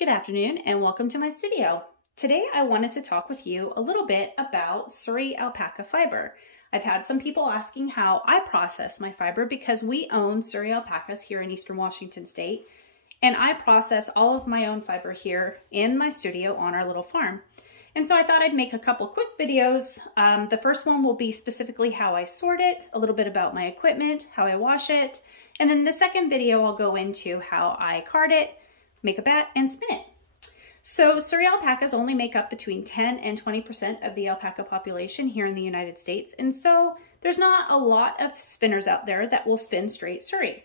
Good afternoon and welcome to my studio. Today I wanted to talk with you a little bit about suri alpaca fiber. I've had some people asking how I process my fiber because we own suri alpacas here in Eastern Washington State, and I process all of my own fiber here in my studio on our little farm. And so I thought I'd make a couple quick videos. The first one will be specifically how I sort it, a little bit about my equipment, how I wash it, and then the second video I'll go into how I card it, make a bat, and spin it. So suri alpacas only make up between 10 and 20% of the alpaca population here in the United States. And so there's not a lot of spinners out there that will spin straight suri.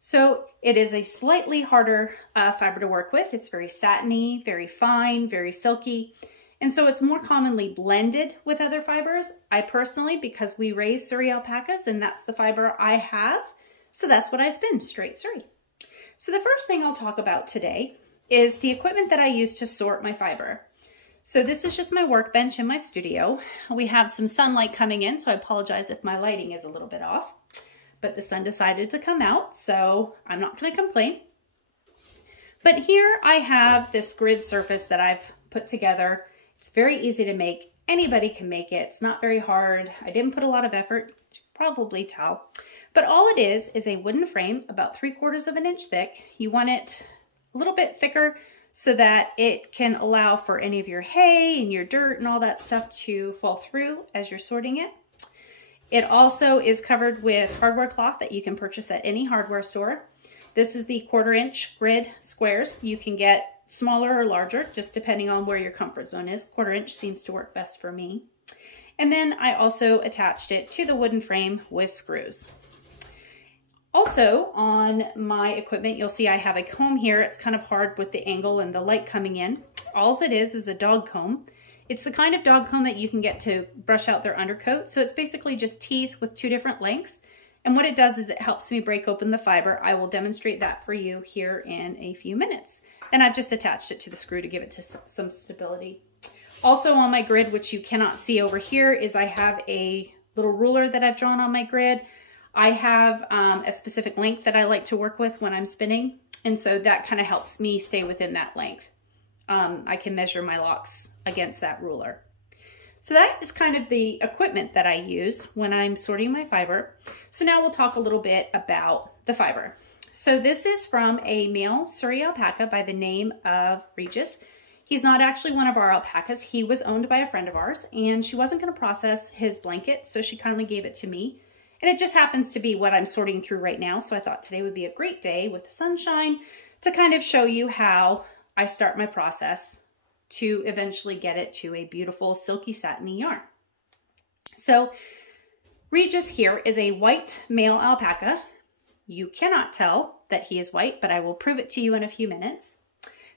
So it is a slightly harder fiber to work with. It's very satiny, very fine, very silky. And so it's more commonly blended with other fibers. I personally, because we raise suri alpacas and that's the fiber I have, so that's what I spin, straight suri. So the first thing I'll talk about today is the equipment that I use to sort my fiber. So this is just my workbench in my studio. We have some sunlight coming in, so I apologize if my lighting is a little bit off, but the sun decided to come out, so I'm not going to complain. But here I have this grid surface that I've put together. It's very easy to make. Anybody can make it. It's not very hard. I didn't put a lot of effort, you can probably tell. But all it is a wooden frame about 3/4 of an inch thick. You want it a little bit thicker so that it can allow for any of your hay and your dirt and all that stuff to fall through as you're sorting it. It also is covered with hardware cloth that you can purchase at any hardware store. This is the 1/4 inch grid squares. You can get smaller or larger, just depending on where your comfort zone is. 1/4 inch seems to work best for me. And then I also attached it to the wooden frame with screws. Also on my equipment, you'll see I have a comb here. It's kind of hard with the angle and the light coming in. All it is a dog comb. It's the kind of dog comb that you can get to brush out their undercoat. So it's basically just teeth with 2 different lengths. And what it does is it helps me break open the fiber. I will demonstrate that for you here in a few minutes. And I've just attached it to the screw to give it to some stability. Also on my grid, which you cannot see over here, is I have a little ruler that I've drawn on my grid. I have a specific length that I like to work with when I'm spinning, and so that kind of helps me stay within that length. I can measure my locks against that ruler. So that is kind of the equipment that I use when I'm sorting my fiber. So now we'll talk a little bit about the fiber. So this is from a male suri alpaca by the name of Regis. He's not actually one of our alpacas. He was owned by a friend of ours, and she wasn't going to process his blanket, so she kindly gave it to me. And it just happens to be what I'm sorting through right now. So I thought today would be a great day with the sunshine to kind of show you how I start my process to eventually get it to a beautiful silky satiny yarn. So Regis here is a white male alpaca. You cannot tell that he is white, but I will prove it to you in a few minutes.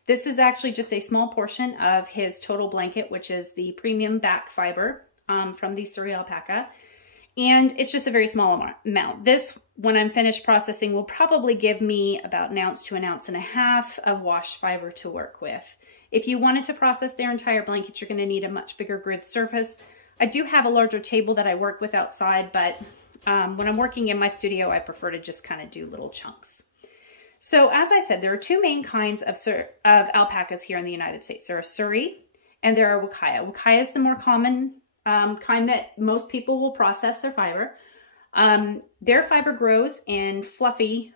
This is actually just a small portion of his total blanket, which is the premium back fiber from the suri alpaca. And it's just a very small amount. This, when I'm finished processing, will probably give me about 1 ounce to 1.5 ounces of washed fiber to work with. If you wanted to process their entire blanket, you're going to need a much bigger grid surface. I do have a larger table that I work with outside, but when I'm working in my studio, I prefer to just kind of do little chunks. So as I said, there are 2 main kinds of alpacas here in the United States. There are suri and there are wakaya. Wakaya is the more common kind that most people will process their fiber. Their fiber grows in a fluffy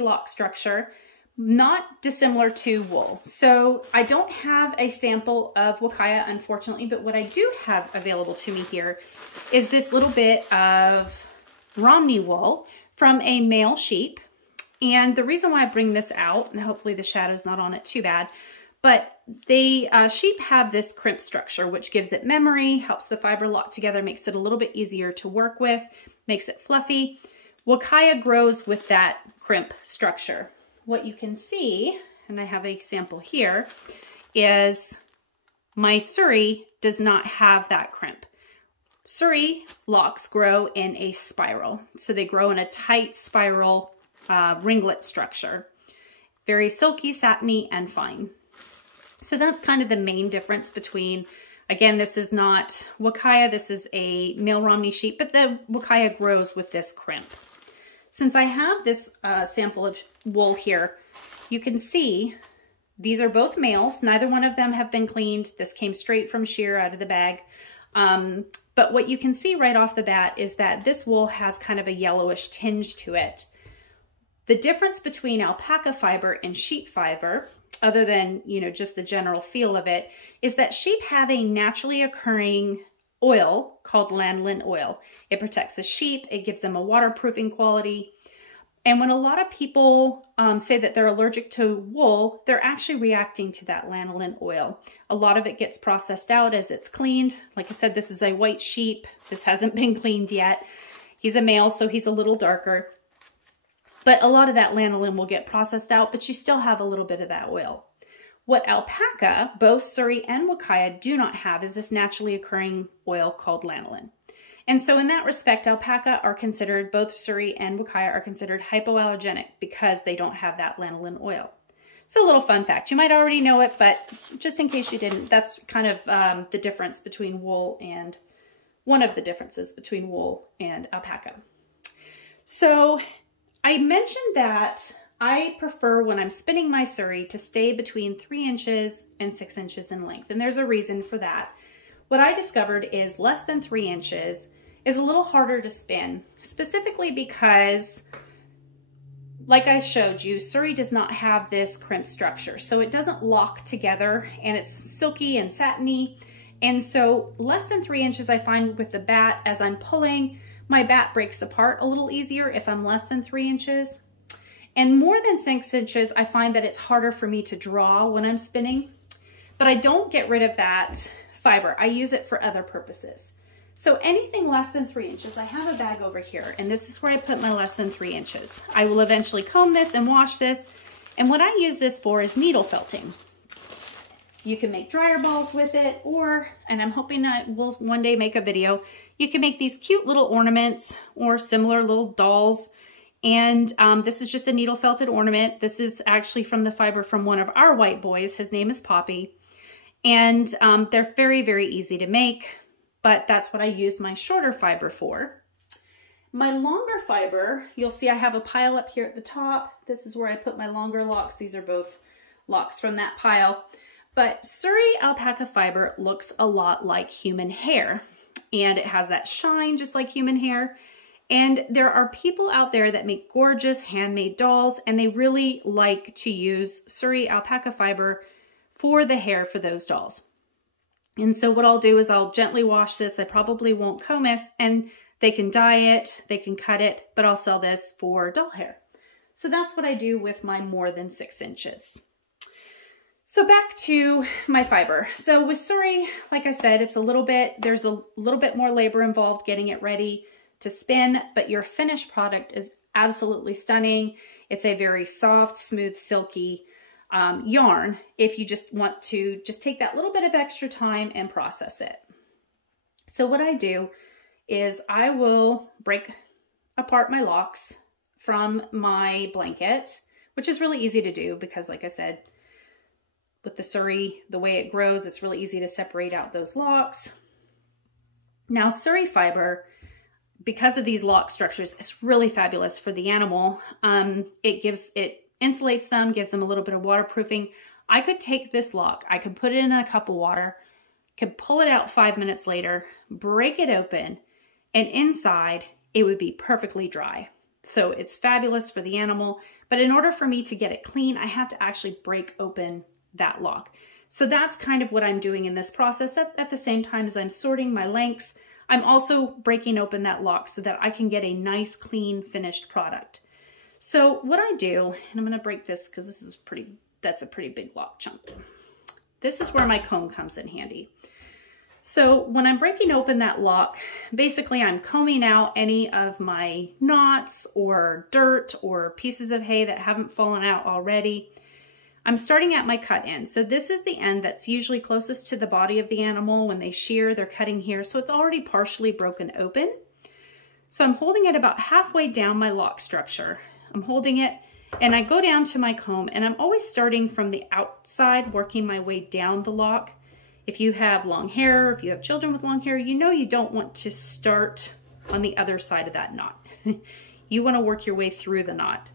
lock structure, not dissimilar to wool. So I don't have a sample of wakaya, unfortunately, but what I do have available to me here is this little bit of Romney wool from a male sheep. And the reason why I bring this out, and hopefully the shadow's not on it too bad, but the sheep have this crimp structure, which gives it memory, helps the fiber lock together, makes it a little bit easier to work with, makes it fluffy. Wakaya grows with that crimp structure. What you can see, and I have a sample here, is my suri does not have that crimp. Suri locks grow in a spiral. So they grow in a tight spiral ringlet structure. Very silky, satiny, and fine. So that's kind of the main difference between, again, this is not wakaya, this is a male Romney sheep, but the wakaya grows with this crimp. Since I have this sample of wool here, you can see These are both males. Neither one of them have been cleaned. This came straight from shear out of the bag. But what you can see right off the bat is that this wool has kind of a yellowish tinge to it. The difference between alpaca fiber and sheep fiber, other than, you know, just the general feel of it, is that sheep have a naturally occurring oil called lanolin oil. It protects the sheep. It gives them a waterproofing quality. And when a lot of people say that they're allergic to wool, they're actually reacting to that lanolin oil. A lot of it gets processed out as it's cleaned. Like I said, this is a white sheep. This hasn't been cleaned yet. He's a male, so he's a little darker. But a lot of that lanolin will get processed out, but you still have a little bit of that oil. What alpaca, both suri and wakaya, do not have is this naturally occurring oil called lanolin. And so in that respect, alpaca are considered, both suri and wakaya are considered hypoallergenic because they don't have that lanolin oil. So a little fun fact. You might already know it, but just in case you didn't, that's kind of the difference between wool and, one of the differences between wool and alpaca. So I mentioned that I prefer when I'm spinning my suri to stay between 3 inches and 6 inches in length. And there's a reason for that. What I discovered is less than 3 inches is a little harder to spin, specifically because, like I showed you, suri does not have this crimp structure. So it doesn't lock together and it's silky and satiny. And so less than 3 inches, I find with the bat, as I'm pulling, my bat breaks apart a little easier if I'm less than 3 inches. And more than 6 inches, I find that it's harder for me to draw when I'm spinning. But I don't get rid of that fiber. I use it for other purposes. So anything less than 3 inches, I have a bag over here, and this is where I put my less than 3 inches. I will eventually comb this and wash this. And what I use this for is needle felting. You can make dryer balls with it, or, and I'm hoping I will one day make a video, you can make these cute little ornaments or similar little dolls. And this is just a needle felted ornament. This is actually from the fiber from one of our white boys. His name is Poppy. And they're very, very easy to make, but that's what I use my shorter fiber for. My longer fiber, you'll see I have a pile up here at the top. This is where I put my longer locks. These are both locks from that pile. But suri alpaca fiber looks a lot like human hair, and it has that shine just like human hair. And there are people out there that make gorgeous handmade dolls, and they really like to use suri alpaca fiber for the hair for those dolls. And so what I'll do is I'll gently wash this. I probably won't comb this, and they can dye it, they can cut it, but I'll sell this for doll hair. So that's what I do with my more than 6 inches. So back to my fiber. So with suri, like I said, it's a little bit, there's a little bit more labor involved getting it ready to spin, but your finished product is absolutely stunning. It's a very soft, smooth, silky yarn if you just want to just take that little bit of extra time and process it. So what I do is I will break apart my locks from my blanket, which is really easy to do because, like I said, with the suri, the way it grows, it's really easy to separate out those locks. Now, suri fiber, because of these lock structures, it's really fabulous for the animal. It insulates them, gives them a little bit of waterproofing. I could take this lock, I could put it in a cup of water, could pull it out 5 minutes later, break it open, and inside it would be perfectly dry. So it's fabulous for the animal, but in order for me to get it clean, I have to actually break open that lock. So that's kind of what I'm doing in this process. At the same time as I'm sorting my lengths, I'm also breaking open that lock so that I can get a nice, clean, finished product. So what I do, and I'm going to break this because this is that's a pretty big lock chunk. This is where my comb comes in handy. So when I'm breaking open that lock, basically I'm combing out any of my knots or dirt or pieces of hay that haven't fallen out already. I'm starting at my cut end. So this is the end that's usually closest to the body of the animal. When they shear, they're cutting here. So it's already partially broken open. So I'm holding it about halfway down my lock structure. I'm holding it and I go down to my comb, and I'm always starting from the outside, working my way down the lock. If you have long hair, if you have children with long hair, you know you don't want to start on the other side of that knot. You want to work your way through the knot.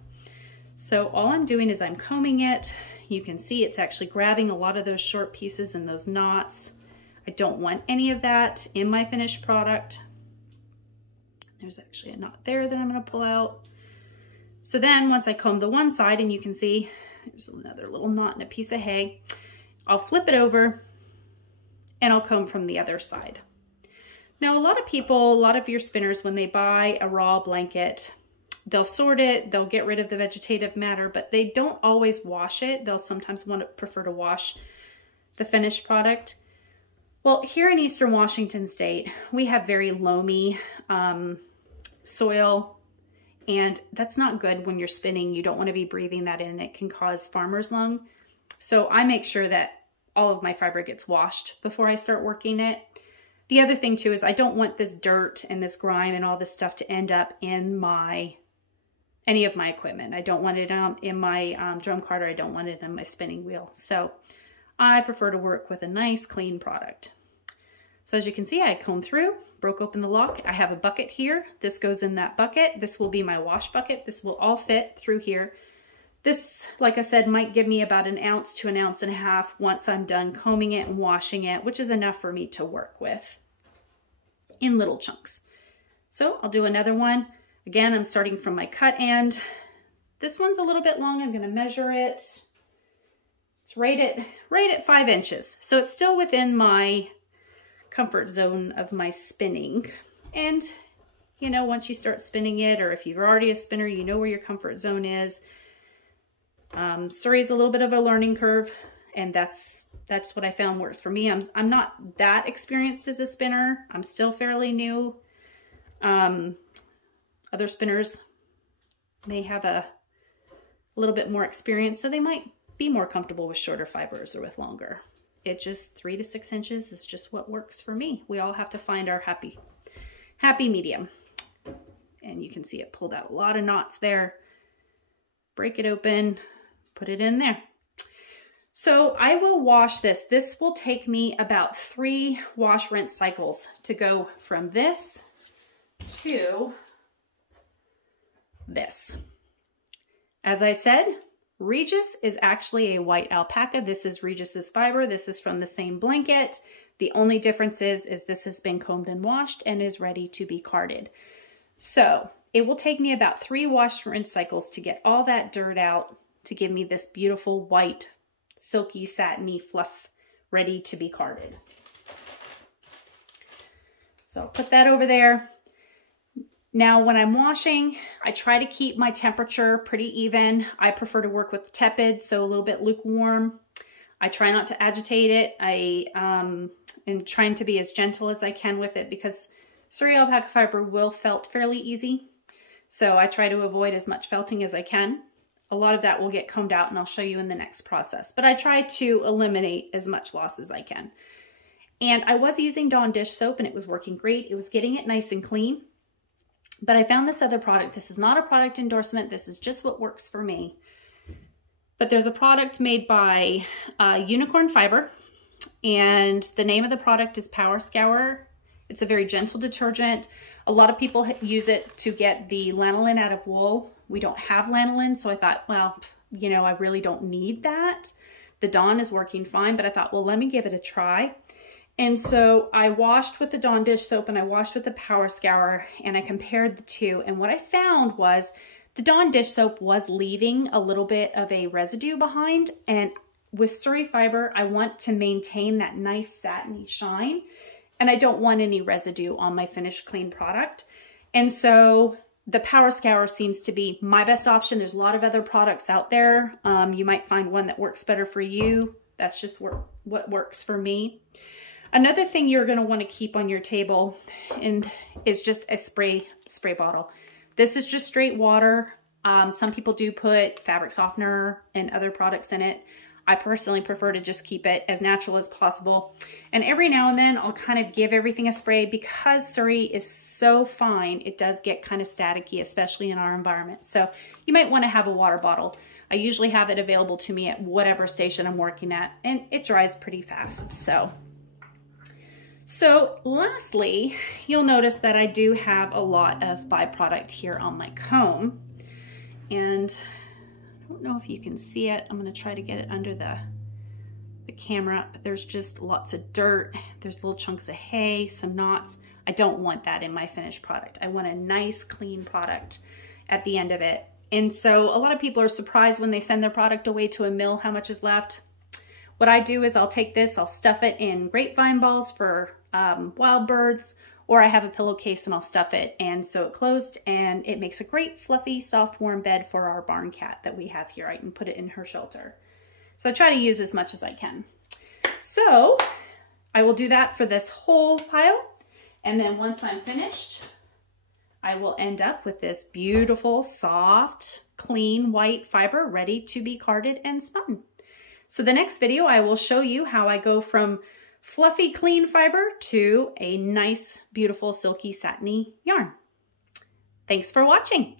So all I'm doing is I'm combing it. You can see it's actually grabbing a lot of those short pieces and those knots. I don't want any of that in my finished product. There's actually a knot there that I'm going to pull out. So then once I comb the one side, and you can see there's another little knot in a piece of hay, I'll flip it over and I'll comb from the other side. Now, a lot of people, a lot of your spinners, when they buy a raw blanket, they'll sort it, they'll get rid of the vegetative matter, but they don't always wash it. They'll sometimes prefer to wash the finished product. Well, here in Eastern Washington State, we have very loamy soil, and that's not good when you're spinning. You don't want to be breathing that in. It can cause farmer's lung. So I make sure that all of my fiber gets washed before I start working it. The other thing too is I don't want this dirt and this grime and all this stuff to end up in any of my equipment. I don't want it in my drum cart, or I don't want it in my spinning wheel. So I prefer to work with a nice clean product. So as you can see, I combed through, broke open the lock. I have a bucket here. This goes in that bucket. This will be my wash bucket. This will all fit through here. This, like I said, might give me about 1 ounce to 1.5 ounces once I'm done combing it and washing it, which is enough for me to work with in little chunks. So I'll do another one. Again, I'm starting from my cut end. This one's a little bit long. I'm going to measure it. It's right at 5 inches. So it's still within my comfort zone of my spinning. And, you know, once you start spinning it, or if you're already a spinner, you know where your comfort zone is. Suri is a little bit of a learning curve, and that's what I found works for me. I'm not that experienced as a spinner. I'm still fairly new. Other spinners may have a little bit more experience, so they might be more comfortable with shorter fibers or with longer. It just 3 to 6 inches is just what works for me. We all have to find our happy medium. And you can see it pulled out a lot of knots there. Break it open, put it in there. So I will wash this. This will take me about 3 wash rinse cycles to go from this to this. As I said, Regis is actually a white alpaca. This is Regis's fiber. This is from the same blanket. The only difference is this has been combed and washed and is ready to be carded. So it will take me about 3 wash rinse cycles to get all that dirt out to give me this beautiful white, silky, satiny fluff ready to be carded. So I'll put that over there. Now, when I'm washing, I try to keep my temperature pretty even. I prefer to work with tepid, so a little bit lukewarm. I try not to agitate it. I am trying to be as gentle as I can with it because Suri alpaca fiber will felt fairly easy. So I try to avoid as much felting as I can. A lot of that will get combed out, and I'll show you in the next process. But I try to eliminate as much loss as I can. And I was using Dawn dish soap, and it was working great. It was getting it nice and clean. But I found this other product. This is not a product endorsement. This is just what works for me. But there's a product made by Unicorn Fiber, and the name of the product is Power Scour. It's a very gentle detergent. A lot of people use it to get the lanolin out of wool. We don't have lanolin, so I thought, well, you know, I really don't need that. The Dawn is working fine, but I thought, well, let me give it a try. And so I washed with the Dawn dish soap and I washed with the Power Scour, and I compared the two. And what I found was the Dawn dish soap was leaving a little bit of a residue behind. And with Suri fiber, I want to maintain that nice satiny shine, and I don't want any residue on my finished clean product. And so the Power Scour seems to be my best option. There's a lot of other products out there. You might find one that works better for you. That's just what works for me. Another thing you're going to want to keep on your table is just a spray bottle. This is just straight water. Some people do put fabric softener and other products in it. I personally prefer to just keep it as natural as possible. And every now and then I'll kind of give everything a spray because Suri is so fine. It does get kind of staticky, especially in our environment. So you might want to have a water bottle. I usually have it available to me at whatever station I'm working at, and it dries pretty fast. So lastly, you'll notice that I do have a lot of byproduct here on my comb, and don't know if you can see it. I'm gonna try to get it under the camera, but there's just lots of dirt. There's little chunks of hay, some knots. I don't want that in my finished product. I want a nice, clean product at the end of it. And so a lot of people are surprised when they send their product away to a mill how much is left. What I do is I'll take this, I'll stuff it in grapevine balls for wild birds, or I have a pillowcase and I'll stuff it and sew it closed, and it makes a great fluffy, soft, warm bed for our barn cat that we have here. I can put it in her shelter. So I try to use as much as I can. So I will do that for this whole pile. And then once I'm finished, I will end up with this beautiful, soft, clean, white fiber ready to be carded and spun. So the next video, I will show you how I go from fluffy, clean fiber to a nice, beautiful, silky, satiny yarn. Thanks for watching.